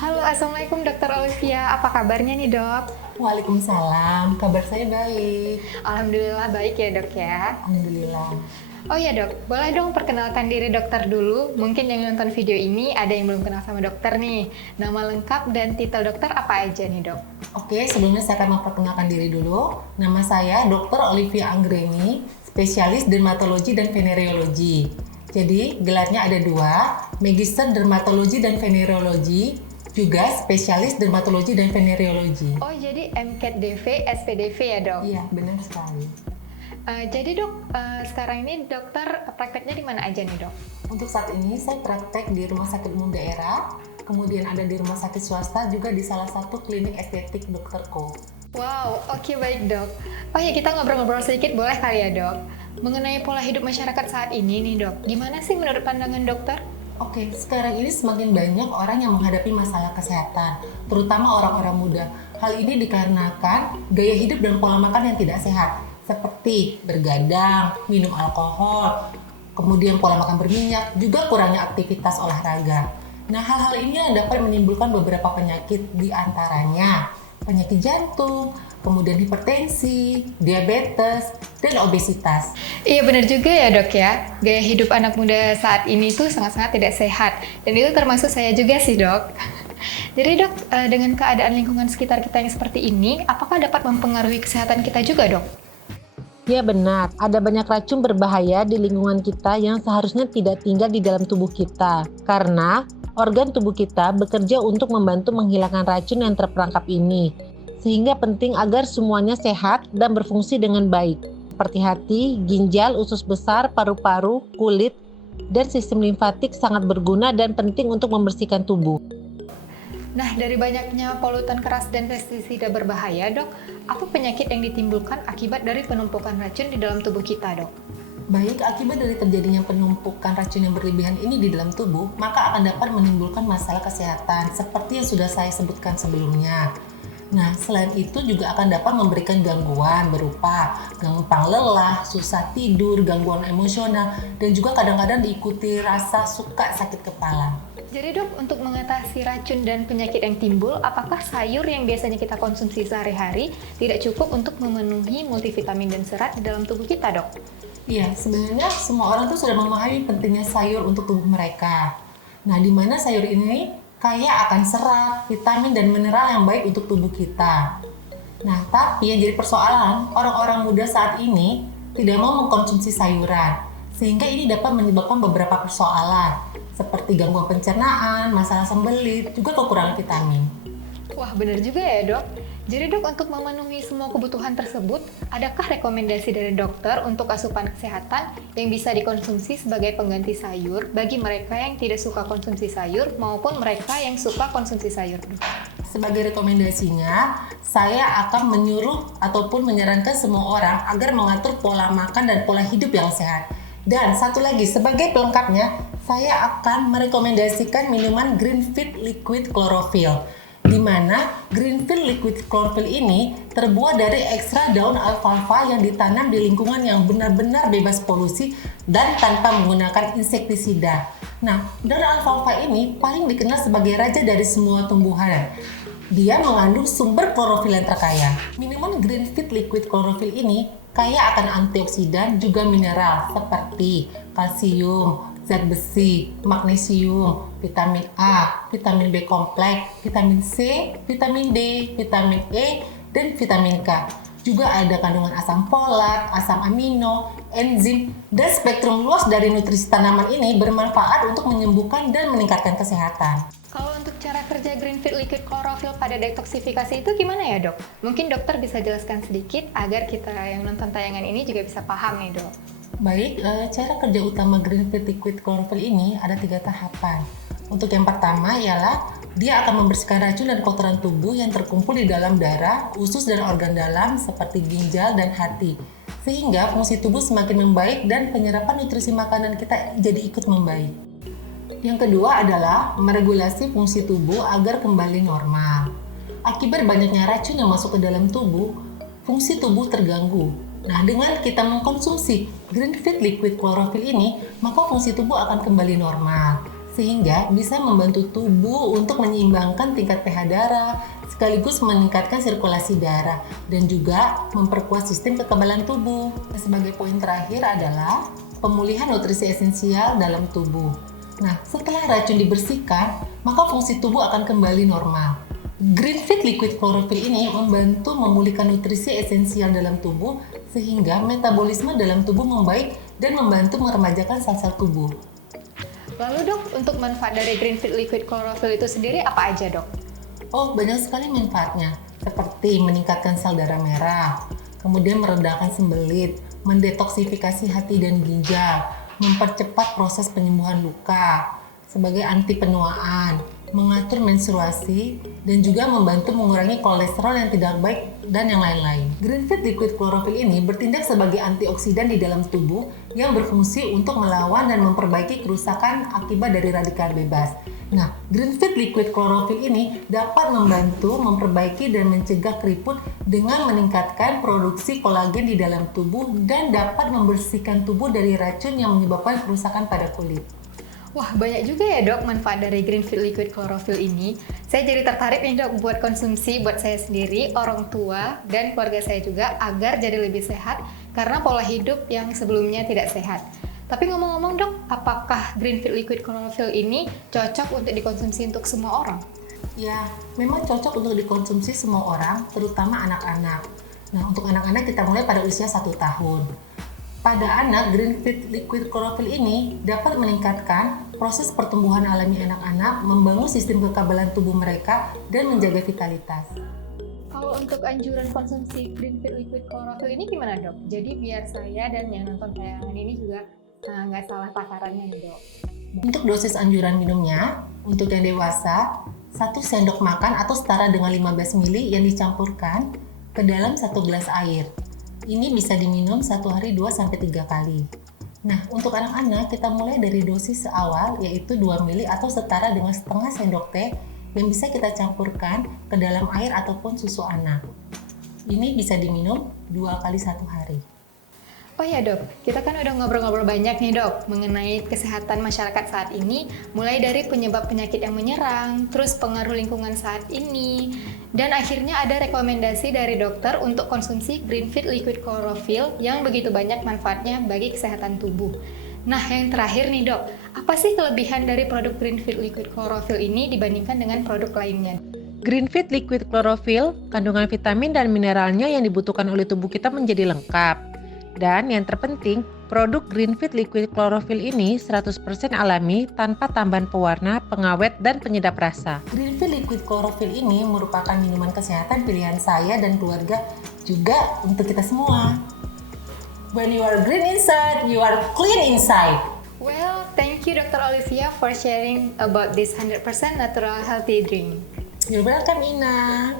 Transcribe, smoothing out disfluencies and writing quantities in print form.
Halo, Assalamualaikum Dokter Olivia. Apa kabarnya nih dok? Waalaikumsalam, kabar saya baik. Alhamdulillah baik ya dok ya. Alhamdulillah. Oh ya dok, boleh dong perkenalkan diri dokter dulu. Mungkin yang nonton video ini ada yang belum kenal sama dokter nih. Nama lengkap dan titel dokter apa aja nih dok? Oke, sebelumnya saya akan memperkenalkan diri dulu. Nama saya Dr. Olivia Anggreni, spesialis dermatologi dan venereologi. Jadi, gelarnya ada dua, Magister Dermatologi dan Venereologi, juga spesialis dermatologi dan venereologi. Oh jadi MCAT-DV, SPDV ya dok? Iya, benar sekali. Jadi dok, sekarang ini dokter prakteknya di mana aja nih dok? Untuk saat ini saya praktek di rumah sakit umum daerah, kemudian ada di rumah sakit swasta, juga di salah satu klinik estetik Dr. Ko. Wow, oke baik dok. Oh ya kita ngobrol-ngobrol sedikit boleh kali ya dok? Mengenai pola hidup masyarakat saat ini nih dok, gimana sih menurut pandangan dokter? Oke, sekarang ini semakin banyak orang yang menghadapi masalah kesehatan, terutama orang-orang muda. Hal ini dikarenakan gaya hidup dan pola makan yang tidak sehat, seperti bergadang, minum alkohol, kemudian pola makan berminyak, juga kurangnya aktivitas olahraga. Nah, hal-hal ini yang dapat menimbulkan beberapa penyakit, di antaranya penyakit jantung, kemudian hipertensi, diabetes, dan obesitas. Iya benar juga ya dok ya, gaya hidup anak muda saat ini tuh sangat-sangat tidak sehat. Dan itu termasuk saya juga sih dok. Jadi dok, dengan keadaan lingkungan sekitar kita yang seperti ini, apakah dapat mempengaruhi kesehatan kita juga dok? Ya benar, ada banyak racun berbahaya di lingkungan kita yang seharusnya tidak tinggal di dalam tubuh kita. Karena organ tubuh kita bekerja untuk membantu menghilangkan racun yang terperangkap ini. Sehingga penting agar semuanya sehat dan berfungsi dengan baik. Seperti hati, ginjal, usus besar, paru-paru, kulit, dan sistem limfatik sangat berguna dan penting untuk membersihkan tubuh. Nah, dari banyaknya polutan keras dan pestisida berbahaya, dok, apa penyakit yang ditimbulkan akibat dari penumpukan racun di dalam tubuh kita, dok? Baik akibat dari terjadinya penumpukan racun yang berlebihan ini di dalam tubuh, maka akan dapat menimbulkan masalah kesehatan, seperti yang sudah saya sebutkan sebelumnya. Nah, selain itu juga akan dapat memberikan gangguan berupa gampang lelah, susah tidur, gangguan emosional, dan juga kadang-kadang diikuti rasa suka sakit kepala. Jadi dok, untuk mengatasi racun dan penyakit yang timbul, apakah sayur yang biasanya kita konsumsi sehari-hari tidak cukup untuk memenuhi multivitamin dan serat di dalam tubuh kita, dok? Iya, sebenarnya semua orang tuh sudah memahami pentingnya sayur untuk tubuh mereka. Nah, di mana sayur ini kaya akan serat, vitamin, dan mineral yang baik untuk tubuh kita. Nah, tapi yang jadi persoalan, orang-orang muda saat ini tidak mau mengkonsumsi sayuran, sehingga ini dapat menyebabkan beberapa persoalan, seperti gangguan pencernaan, masalah sembelit, juga kekurangan vitamin. Wah, benar juga ya dok. Jadi dok, untuk memenuhi semua kebutuhan tersebut, adakah rekomendasi dari dokter untuk asupan kesehatan yang bisa dikonsumsi sebagai pengganti sayur bagi mereka yang tidak suka konsumsi sayur maupun mereka yang suka konsumsi sayur, dok? Sebagai rekomendasinya, saya akan menyuruh ataupun menyarankan semua orang agar mengatur pola makan dan pola hidup yang sehat. Dan satu lagi, sebagai pelengkapnya, saya akan merekomendasikan minuman Greenfit Liquid Chlorophyll, di mana Greenfit Liquid Chlorophyll ini terbuat dari ekstra daun alfalfa yang ditanam di lingkungan yang benar-benar bebas polusi dan tanpa menggunakan insektisida. Nah, daun alfalfa ini paling dikenal sebagai raja dari semua tumbuhan. Dia mengandung sumber klorofil yang terkaya. Minuman Greenfit Liquid Chlorophyll ini kaya akan antioksidan juga mineral seperti kalsium, zat besi, magnesium, vitamin A, vitamin B kompleks, vitamin C, vitamin D, vitamin E, dan vitamin K. Juga ada kandungan asam folat, asam amino, enzim, dan spektrum luas dari nutrisi tanaman ini bermanfaat untuk menyembuhkan dan meningkatkan kesehatan. Kalau untuk cara kerja Greenfit Liquid Chlorophyll pada detoksifikasi itu gimana ya dok? Mungkin dokter bisa jelaskan sedikit agar kita yang nonton tayangan ini juga bisa paham nih dok. Baik, cara kerja utama Greenfit Liquid Chlorophyll ini ada 3 tahapan. Untuk yang pertama ialah dia akan membersihkan racun dan kotoran tubuh yang terkumpul di dalam darah, usus, dan organ dalam seperti ginjal dan hati. Sehingga fungsi tubuh semakin membaik dan penyerapan nutrisi makanan kita jadi ikut membaik. Yang kedua adalah meregulasi fungsi tubuh agar kembali normal. Akibat banyaknya racun yang masuk ke dalam tubuh, fungsi tubuh terganggu. Nah, dengan kita mengkonsumsi Green Fit Liquid Chlorophyll ini, maka fungsi tubuh akan kembali normal, sehingga bisa membantu tubuh untuk menyeimbangkan tingkat pH darah, sekaligus meningkatkan sirkulasi darah, dan juga memperkuat sistem kekebalan tubuh. Nah, sebagai poin terakhir adalah pemulihan nutrisi esensial dalam tubuh. Nah, setelah racun dibersihkan, maka fungsi tubuh akan kembali normal. Green Fit Liquid Chlorophyll ini membantu memulihkan nutrisi esensial dalam tubuh sehingga metabolisme dalam tubuh membaik dan membantu meremajakan sel-sel tubuh. Lalu dok, untuk manfaat dari Green Fit Liquid Chlorophyll itu sendiri apa aja dok? Oh, banyak sekali manfaatnya, seperti meningkatkan sel darah merah, kemudian meredakan sembelit, mendetoksifikasi hati dan ginjal, mempercepat proses penyembuhan luka, sebagai anti penuaan, mengatur menstruasi, dan juga membantu mengurangi kolesterol yang tidak baik dan yang lain-lain. Green Fit Liquid Chlorophyll ini bertindak sebagai antioksidan di dalam tubuh yang berfungsi untuk melawan dan memperbaiki kerusakan akibat dari radikal bebas. Nah, Green Fit Liquid Chlorophyll ini dapat membantu memperbaiki dan mencegah keriput dengan meningkatkan produksi kolagen di dalam tubuh dan dapat membersihkan tubuh dari racun yang menyebabkan kerusakan pada kulit. Wah, banyak juga ya dok manfaat dari Green Fit Liquid Chlorophyll ini. Saya jadi tertarik nih dok buat konsumsi buat saya sendiri, orang tua, dan keluarga saya juga agar jadi lebih sehat karena pola hidup yang sebelumnya tidak sehat. Tapi ngomong-ngomong dok, apakah Green Fit Liquid Chlorophyll ini cocok untuk dikonsumsi untuk semua orang? Ya, memang cocok untuk dikonsumsi semua orang, terutama anak-anak. Nah, untuk anak-anak kita mulai pada usia 1 tahun. Pada anak, Green Fit Liquid Chlorophyll ini dapat meningkatkan proses pertumbuhan alami anak-anak, membangun sistem kekebalan tubuh mereka, dan menjaga vitalitas. Kalau untuk anjuran konsumsi Green Fit Liquid Chlorophyll ini gimana dok? Jadi biar saya dan yang nonton tayangan ini juga nggak salah takarannya nih dok. Untuk dosis anjuran minumnya, untuk yang dewasa, 1 sendok makan atau setara dengan 15 ml yang dicampurkan ke dalam 1 gelas air. Ini bisa diminum 1 hari 2-3 kali. Nah, untuk anak-anak kita mulai dari dosis awal yaitu 2 ml atau setara dengan setengah sendok teh yang bisa kita campurkan ke dalam air ataupun susu anak. Ini bisa diminum 2 kali 1 hari. Oh ya dok, kita kan udah ngobrol-ngobrol banyak nih dok mengenai kesehatan masyarakat saat ini, mulai dari penyebab penyakit yang menyerang, terus pengaruh lingkungan saat ini, dan akhirnya ada rekomendasi dari dokter untuk konsumsi Green Fit Liquid Chlorophyll yang begitu banyak manfaatnya bagi kesehatan tubuh. Nah, yang terakhir nih dok, apa sih kelebihan dari produk Green Fit Liquid Chlorophyll ini dibandingkan dengan produk lainnya? Green Fit Liquid Chlorophyll, kandungan vitamin dan mineralnya yang dibutuhkan oleh tubuh kita menjadi lengkap. Dan yang terpenting, produk Green Fit Liquid Chlorophyll ini 100% alami tanpa tambahan pewarna, pengawet, dan penyedap rasa. Green Fit Liquid Chlorophyll ini merupakan minuman kesehatan pilihan saya dan keluarga, juga untuk kita semua. When you are green inside, you are clean inside. Well, thank you Dr. Olivia for sharing about this 100% natural healthy drink. You're welcome, Ina.